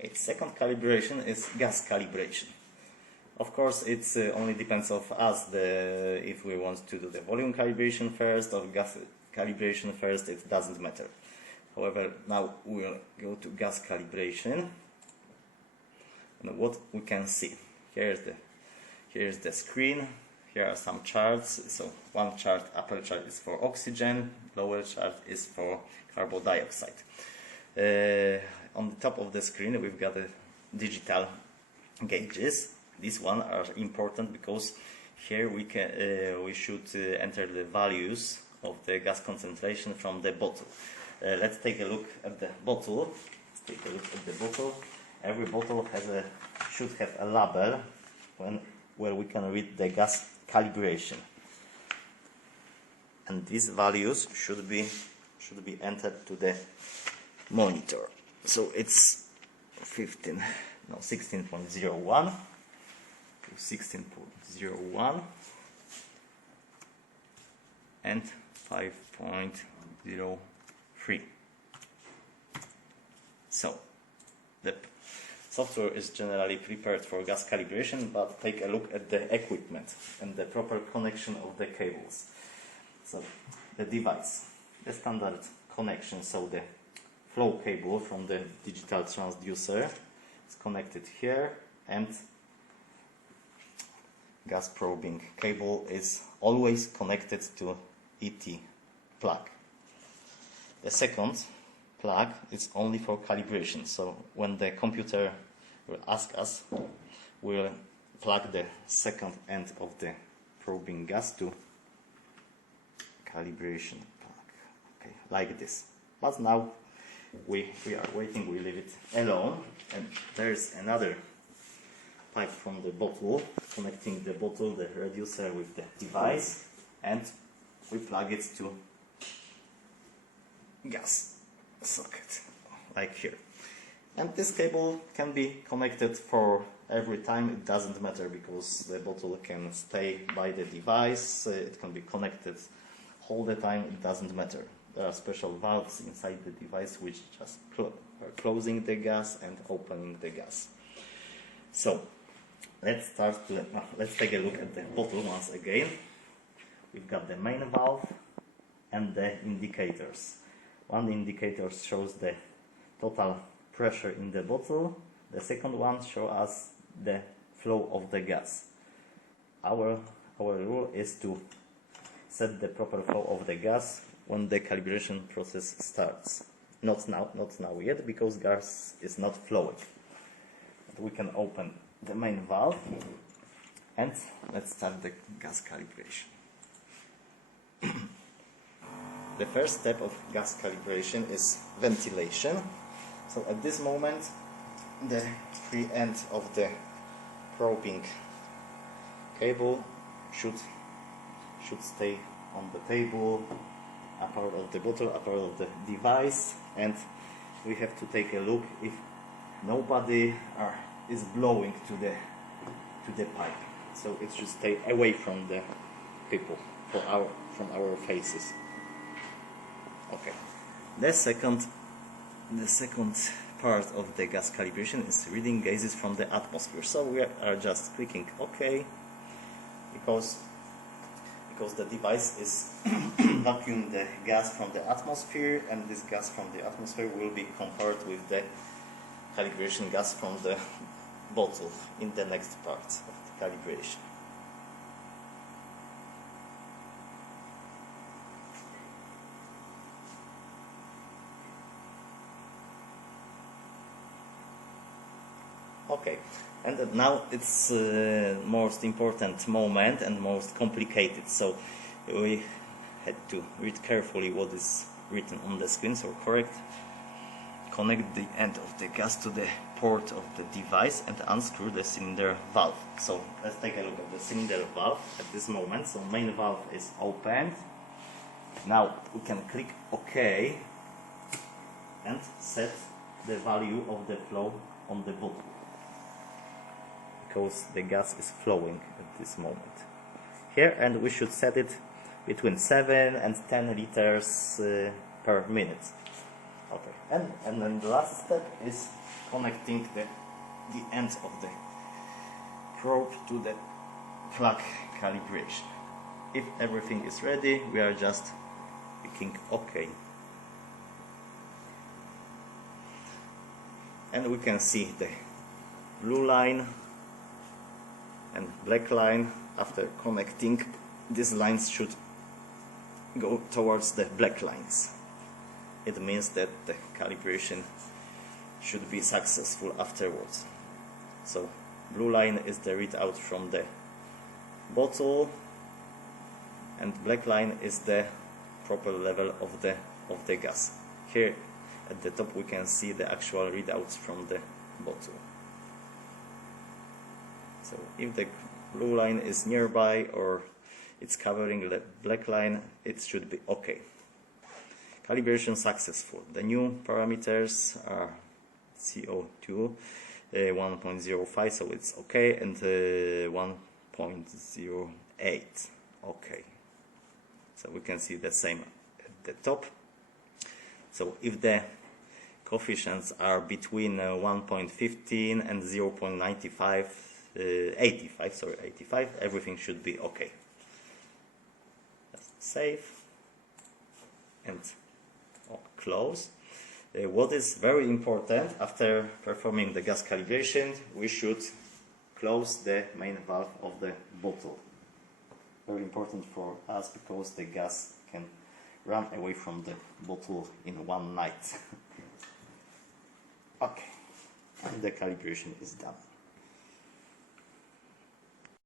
Okay, second calibration is gas calibration. Of course, it only depends of us if we want to do the volume calibration first or gas calibration first. It doesn't matter. However, now we'll go to gas calibration, and what we can see here's the screen. Here are some charts. So one chart, upper chart is for oxygen, lower chart is for carbon dioxide. On the top of the screen we've got the digital gauges. These ones are important because here we should enter the values of the gas concentration from the bottle. Let's take a look at the bottle. Every bottle should have a label where we can read the gas calibration, and these values should be entered to the monitor. So it's 16.01 to 16.01 and 5.03. So the software is generally prepared for gas calibration, but take a look at the equipment and the proper connection of the cables. So the device, the standard connection, so the flow cable from the digital transducer is connected here, and gas probing cable is always connected to ET plug. The second plug is only for calibration, so when the computer will ask us, we'll plug the second end of the probing gas to calibration plug, okay, like this. But now we are waiting, we leave it alone, and there's another pipe from the bottle connecting the bottle, the reducer with the device, and we plug it to gas socket, like here. And this cable can be connected for every time, it doesn't matter, because the bottle can stay by the device, it can be connected all the time, it doesn't matter. There are special valves inside the device which just are closing the gas and opening the gas. So let's take a look at the bottle once again. We've got the main valve and the indicators. One indicator shows the total pressure in the bottle. The second one shows us the flow of the gas. Our rule is to set the proper flow of the gas when the calibration process starts. Not now yet, because gas is not flowing. But we can open the main valve and let's start the gas calibration. The first step of gas calibration is ventilation. So at this moment the free end of the probing cable should stay on the table, a part of the bottle, a part of the device, and we have to take a look if nobody is blowing to the pipe. So it should stay away from the people, from our faces. Okay. The second part of the gas calibration is reading gases from the atmosphere. So we are just clicking OK, because the device is vacuuming the gas from the atmosphere, and this gas from the atmosphere will be compared with the calibration gas from the bottle in the next part of the calibration. Okay, and now it's most important moment and most complicated, so we had to read carefully what is written on the screen. So correct, connect the end of the gas to the port of the device and unscrew the cylinder valve. So let's take a look at the cylinder valve at this moment. So main valve is opened. Now we can click OK and set the value of the flow on the bottle, because the gas is flowing at this moment here, and we should set it between 7 and 10 liters per minute. Okay, and then the last step is connecting the end of the probe to the plug calibration. If everything is ready, we are just clicking OK. And we can see the blue line and black line. After connecting, these lines should go towards the black lines. It means that the calibration should be successful afterwards. So blue line is the readout from the bottle, and black line is the proper level of the gas. Here at the top we can see the actual readouts from the bottle. So if the blue line is nearby or it's covering the black line, it should be okay. Calibration successful. The new parameters are CO2 1.05, so it's okay, and 1.08, okay. So we can see the same at the top. So if the coefficients are between 1.15 and 0.95, 85, everything should be okay. Just save and close. What is very important after performing the gas calibration, we should close the main valve of the bottle. Very important for us because the gas can run away from the bottle in one night. Okay, and the calibration is done.